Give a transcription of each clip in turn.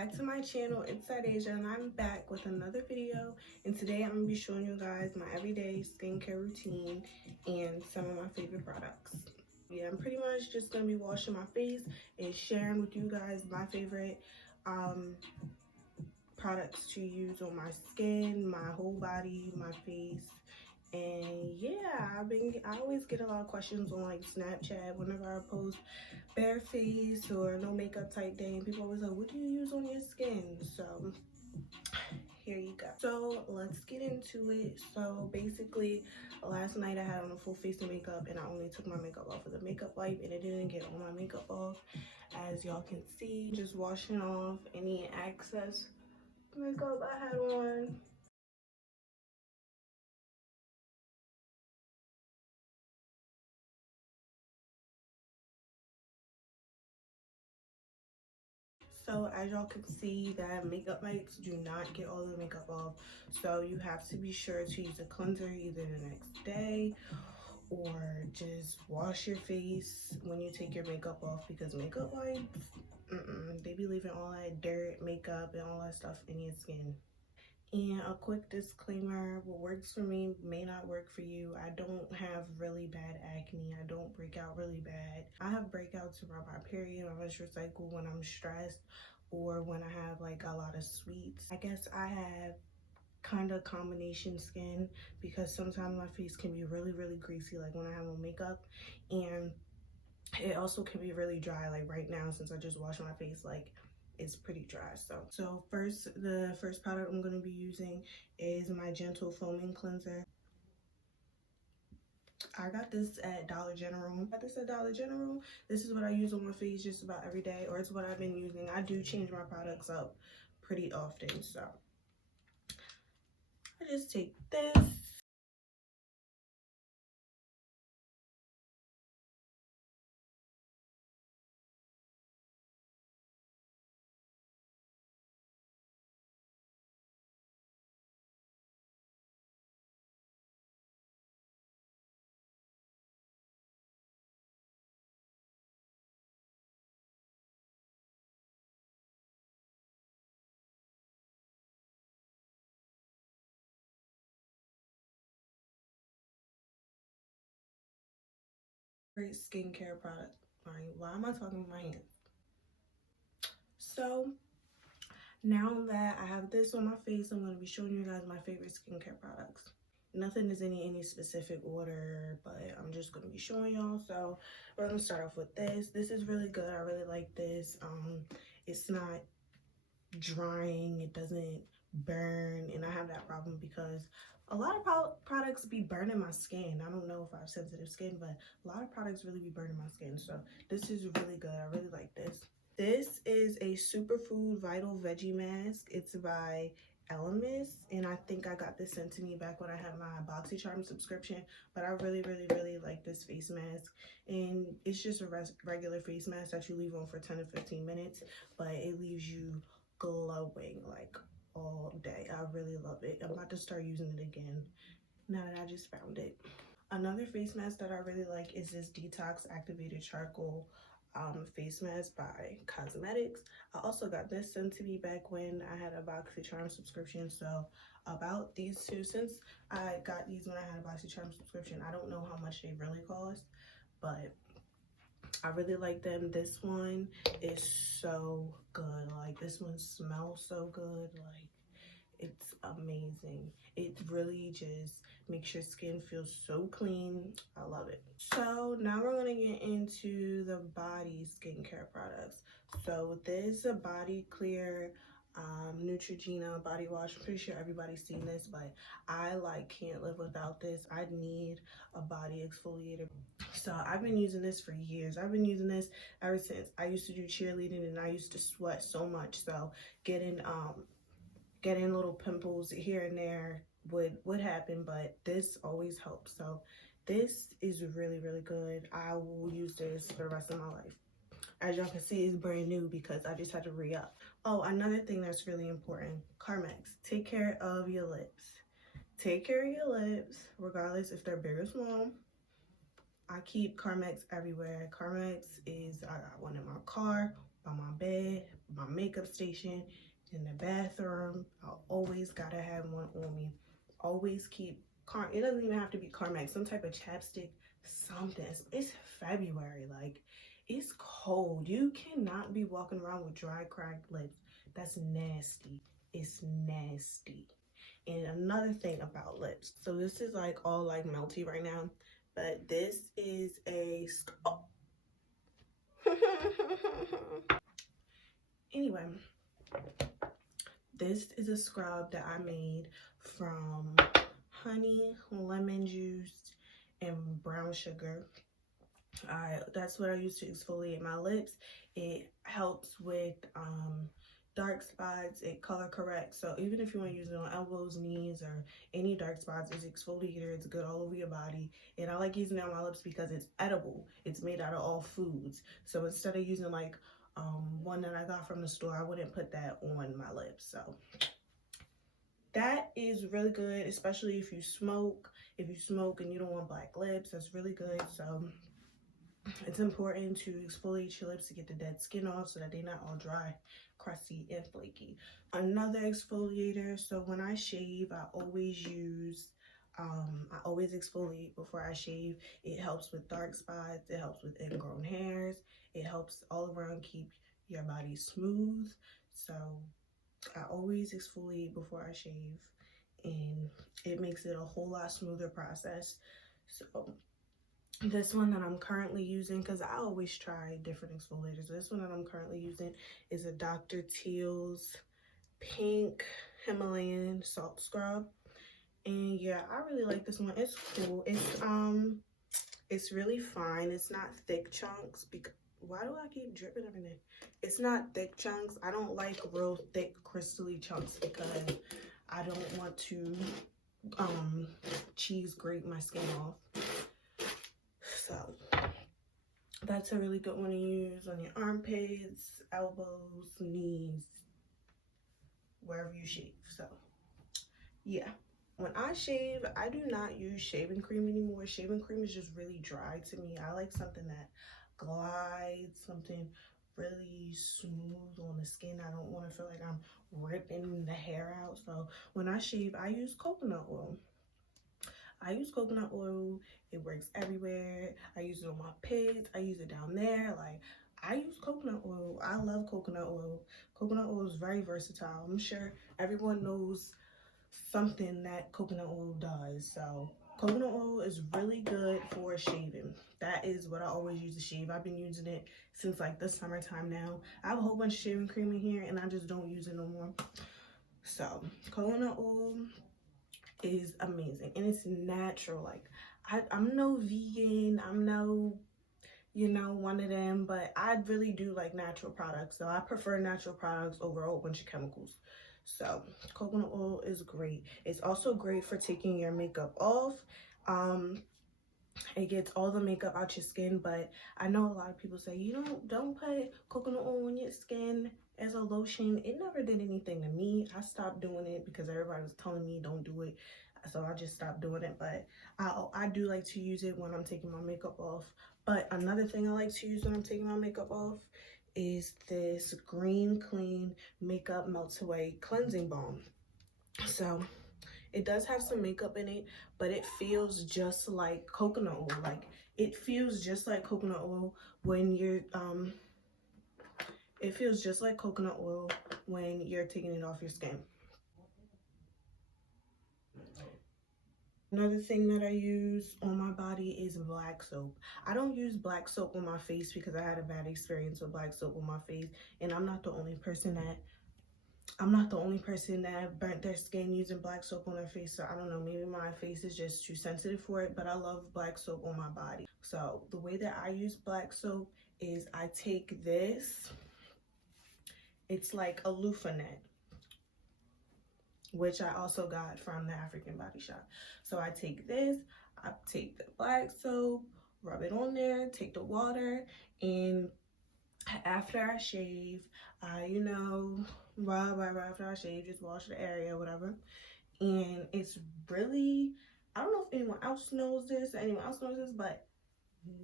back to my channel, Inside Asia, and I'm back with another video. And today I'm going to be showing you guys my everyday skincare routine and some of my favorite products. Yeah, I'm pretty much just going to be washing my face and sharing with you guys my favorite products to use on my skin, my whole body, my face. And yeah, I always get a lot of questions on like Snapchat whenever I post bare face or no makeup type day, and people always like, what do you use on your skin? So here you go. So let's get into it. So basically last night I had on a full face of makeup and I only took my makeup off with a makeup wipe and it didn't get all my makeup off. As y'all can see, just washing off any excess makeup I had on. So as y'all can see, that makeup wipes do not get all the makeup off. So you have to be sure to use a cleanser either the next day or just wash your face when you take your makeup off, because makeup wipes, they be leaving all that dirt, makeup, and all that stuff in your skin. And a quick disclaimer, what works for me may not work for you. I don't have really bad acne. I don't break out really bad. I have breakouts around my period, my menstrual cycle, when I'm stressed, or when I have like a lot of sweets. I guess I have kind of combination skin because sometimes my face can be really greasy, like when I have on makeup, and it also can be really dry, like right now since I just washed my face, like it's pretty dry. So first, the first product I'm going to be using is my Gentle Foaming Cleanser. I got this at Dollar General. This is what I use on my face just about every day, or it's what I've been using. I do change my products up pretty often, so I just take this. Great skincare product. Right? Why am I talking with my hands? So now that I have this on my face, I'm going to be showing you guys my favorite skincare products. Nothing is in any specific order, but I'm just going to be showing y'all. So we're going to start off with this. This is really good. I really like this. It's not drying. It doesn't burn. And I have that problem because a lot of products be burning my skin. I don't know if I have sensitive skin, but a lot of products really be burning my skin. So this is really good. I really like this. This is a Superfood Vital Veggie Mask. It's by Elemis, and I think I got this sent to me back when I had my BoxyCharm subscription, but I really like this face mask. And it's just a regular face mask that you leave on for 10 to 15 minutes, but it leaves you glowing like all day. I really love it. I'm about to start using it again now that I just found it. Another face mask that I really like is this Detox Activated Charcoal face mask by Cosmetics. I also got this sent to me back when I had a BoxyCharm subscription. So about these two, since I got these when I had a BoxyCharm subscription, I don't know how much they really cost, but I really like them. This one is so good. Like, this one smells so good. Like, it's amazing. It really just makes your skin feel so clean. I love it. So now we're gonna get into the body skincare products. So this is a Body Clear Neutrogena body wash. I'm pretty sure everybody's seen this, but I can't live without this. I need a body exfoliator. So I've been using this for years. I've been using this ever since I used to do cheerleading and I used to sweat so much. So getting little pimples here and there would happen, but this always helps. So this is really good. I will use this for the rest of my life. As y'all can see, it's brand new because I just had to re-up. Oh, another thing that's really important, Carmex. Take care of your lips. Take care of your lips, regardless if they're big or small. I keep Carmex everywhere. Carmex is, I got one in my car, by my bed, my makeup station, in the bathroom. I always gotta have one on me. Always keep it doesn't even have to be Carmex, some type of chapstick, something. It's February, like it's cold. You cannot be walking around with dry, cracked lips. That's nasty. It's nasty. And another thing about lips, so this is like all like melty right now, but this is a oh. Anyway, this is a scrub that I made from honey, lemon juice, and brown sugar. That's what I use to exfoliate my lips. It helps with dark spots. It color corrects. So even if you want to use it on elbows, knees, or any dark spots, it's exfoliator. It's good all over your body. And I like using it on my lips because it's edible. It's made out of all foods. So instead of using like one that I got from the store, I wouldn't put that on my lips. So that is really good, especially if you smoke. If you smoke and you don't want black lips, that's really good. So it's important to exfoliate your lips to get the dead skin off so that they're not all dry, crusty, and flaky. Another exfoliator, so when I shave, I always use, I always exfoliate before I shave. It helps with dark spots, it helps with ingrown hairs, it helps all around keep your body smooth. So I always exfoliate before I shave, and it makes it a whole lot smoother process. So this one that I'm currently using, because I always try different exfoliators, this one that I'm currently using is a Dr. Teal's Pink Himalayan Salt Scrub. And yeah, I really like this one. It's cool. It's really fine. It's not thick chunks. Because why do I keep dripping everything? It's not thick chunks. I don't like real thick crystally chunks because I don't want to cheese grate my skin off. So that's a really good one to use on your armpits, elbows, knees, wherever you shave. So yeah, when I shave, I do not use shaving cream anymore. Shaving cream is just really dry to me. I like something that glides, something really smooth on the skin. I don't want to feel like I'm ripping the hair out. So when I shave, I use coconut oil. I use coconut oil. It works everywhere. I use it on my pits. I use it down there. Like, I use coconut oil. I love coconut oil. Coconut oil is very versatile. I'm sure everyone knows something that coconut oil does. So coconut oil is really good for shaving. That is what I always use to shave. I've been using it since like the summertime now. I have a whole bunch of shaving cream in here and I just don't use it no more. So coconut oil is amazing and it's natural. Like I'm no vegan, I'm no, you know, one of them, but I really do like natural products. So I prefer natural products over a whole bunch of chemicals. So coconut oil is great. It's also great for taking your makeup off. It gets all the makeup out your skin, but I know a lot of people say, you don't put coconut oil on your skin as a lotion. It never did anything to me. I stopped doing it because everybody was telling me don't do it. So I just stopped doing it, but I do like to use it when I'm taking my makeup off. But another thing I like to use when I'm taking my makeup off is this Green Clean Makeup Melts Away Cleansing Balm. So it does have some makeup in it, but it feels just like coconut oil. Like it feels just like coconut oil when you're it feels just like coconut oil when you're taking it off your skin. Another thing that I use on my body is black soap. I don't use black soap on my face because I had a bad experience with black soap on my face, and I'm not the only person that burnt their skin using black soap on their face. So I don't know, maybe my face is just too sensitive for it, but I love black soap on my body. So the way that I use black soap is I take this, it's like a loofah net, which I also got from the African Body Shop. So I take this, I take the black soap, rub it on there, take the water, and after I shave, you know, rub after I shave, just wash the area, whatever. And it's really, I don't know if anyone else knows this, but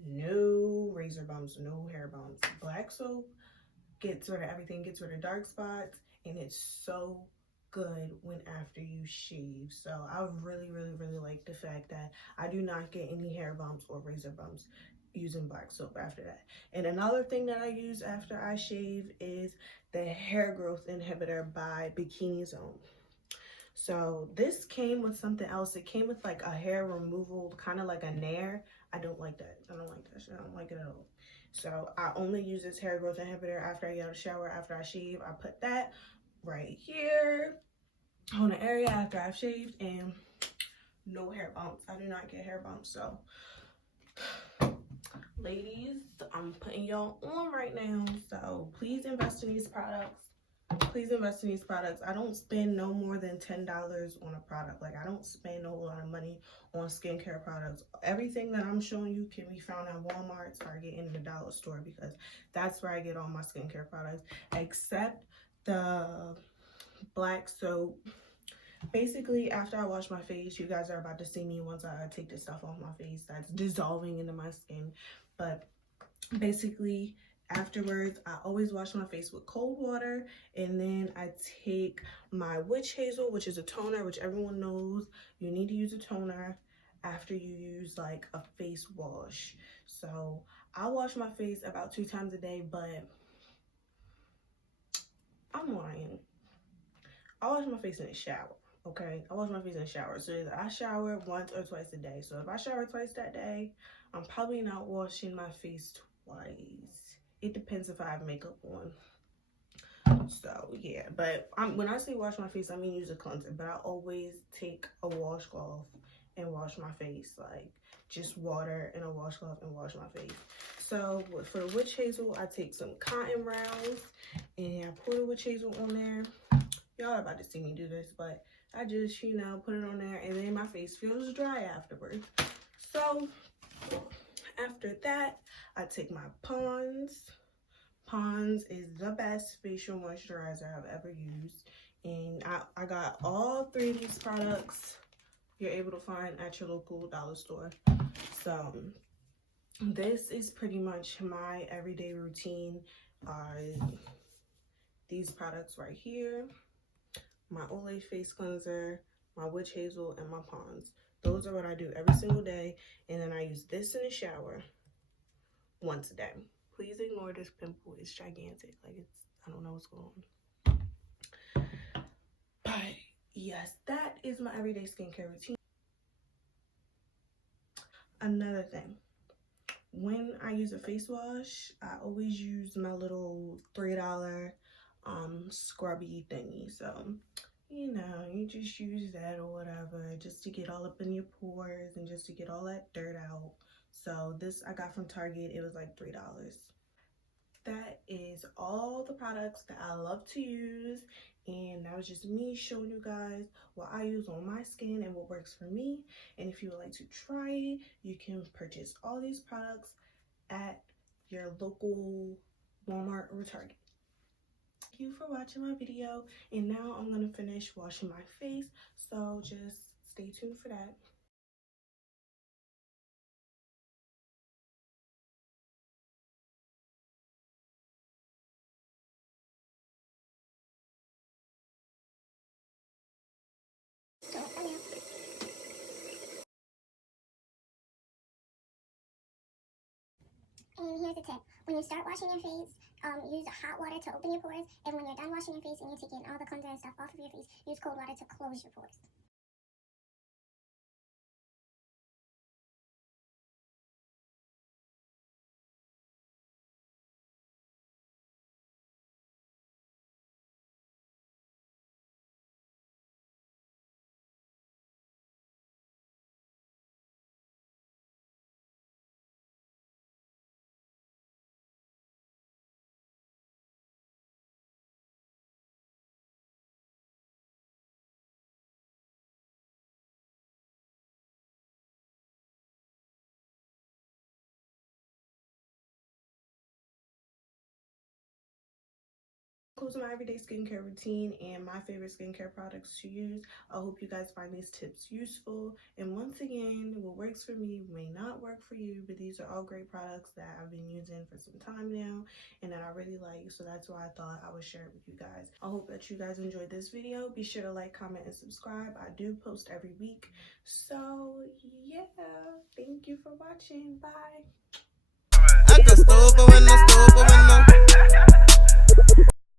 no razor bumps, no hair bumps. Black soap gets rid of everything, gets rid of dark spots, and it's so good when after you shave. So I really like the fact that I do not get any hair bumps or razor bumps using black soap after that. And another thing that I use after I shave is the hair growth inhibitor by Bikini Zone. So this came with something else. It came with like a hair removal, kind of like a Nair. I don't like that. I don't like that shit. I don't like it at all. So I only use this hair growth inhibitor after I get out of the shower, after I shave. I put that right here on the area after I've shaved, and no hair bumps. I do not get hair bumps. So ladies, I'm putting y'all on right now. So please invest in these products. Please invest in these products. I don't spend no more than $10 on a product. Like, I don't spend a whole lot of money on skincare products. Everything that I'm showing you can be found at Walmart, Target, and the dollar store, because that's where I get all my skincare products, except the black soap. Basically, after I wash my face, you guys are about to see me once I take this stuff off my face that's dissolving into my skin. But basically, afterwards, I always wash my face with cold water, and then I take my witch hazel, which is a toner, which everyone knows you need to use a toner after you use like a face wash. So I wash my face about 2 times a day, but I'm lying. I wash my face in the shower. Okay, I wash my face in the shower. So I shower once or twice a day. So if I shower twice that day, I'm probably not washing my face twice. It depends if I have makeup on. So yeah, but when I say wash my face, I mean use a cleanser. But I always take a washcloth and wash my face, like just water and a washcloth and wash my face. So for witch hazel, I take some cotton rounds and I pour the witch hazel on there. Y'all are about to see me do this, but I just, you know, put it on there, and then my face feels dry afterwards. So after that, I take my Pond's. Pond's is the best facial moisturizer I've ever used, and I got all 3 of these products you're able to find at your local dollar store. So this is pretty much my everyday routine. These products right here, my Olay face cleanser, my witch hazel, and my Pond's. Those are what I do every single day, and then I use this in the shower once a day. Please ignore this pimple. It's gigantic. Like, I don't know what's going on. But yes, that is my everyday skincare routine. Another thing, when I use a face wash, I always use my little $3 scrubby thingy. So, you know, you just use that or whatever, just to get all up in your pores and just to get all that dirt out. So this I got from Target. It was like $3. That is all the products that I love to use, and that was just me showing you guys what I use on my skin and what works for me. And if you would like to try it, you can purchase all these products at your local Walmart or Target. Thank you for watching my video, and now I'm gonna finish washing my face, so just stay tuned for that. And here's a tip. When you start washing your face, use hot water to open your pores. And when you're done washing your face and you're taking all the cleanser and stuff off of your face, use cold water to close your pores. Closing my everyday skincare routine and my favorite skincare products to use. I hope you guys find these tips useful. And once again, what works for me may not work for you, but these are all great products that I've been using for some time now and that I really like. So that's why I thought I would share it with you guys. I hope that you guys enjoyed this video. Be sure to like, comment, and subscribe. I do post every week. So yeah, thank you for watching. Bye.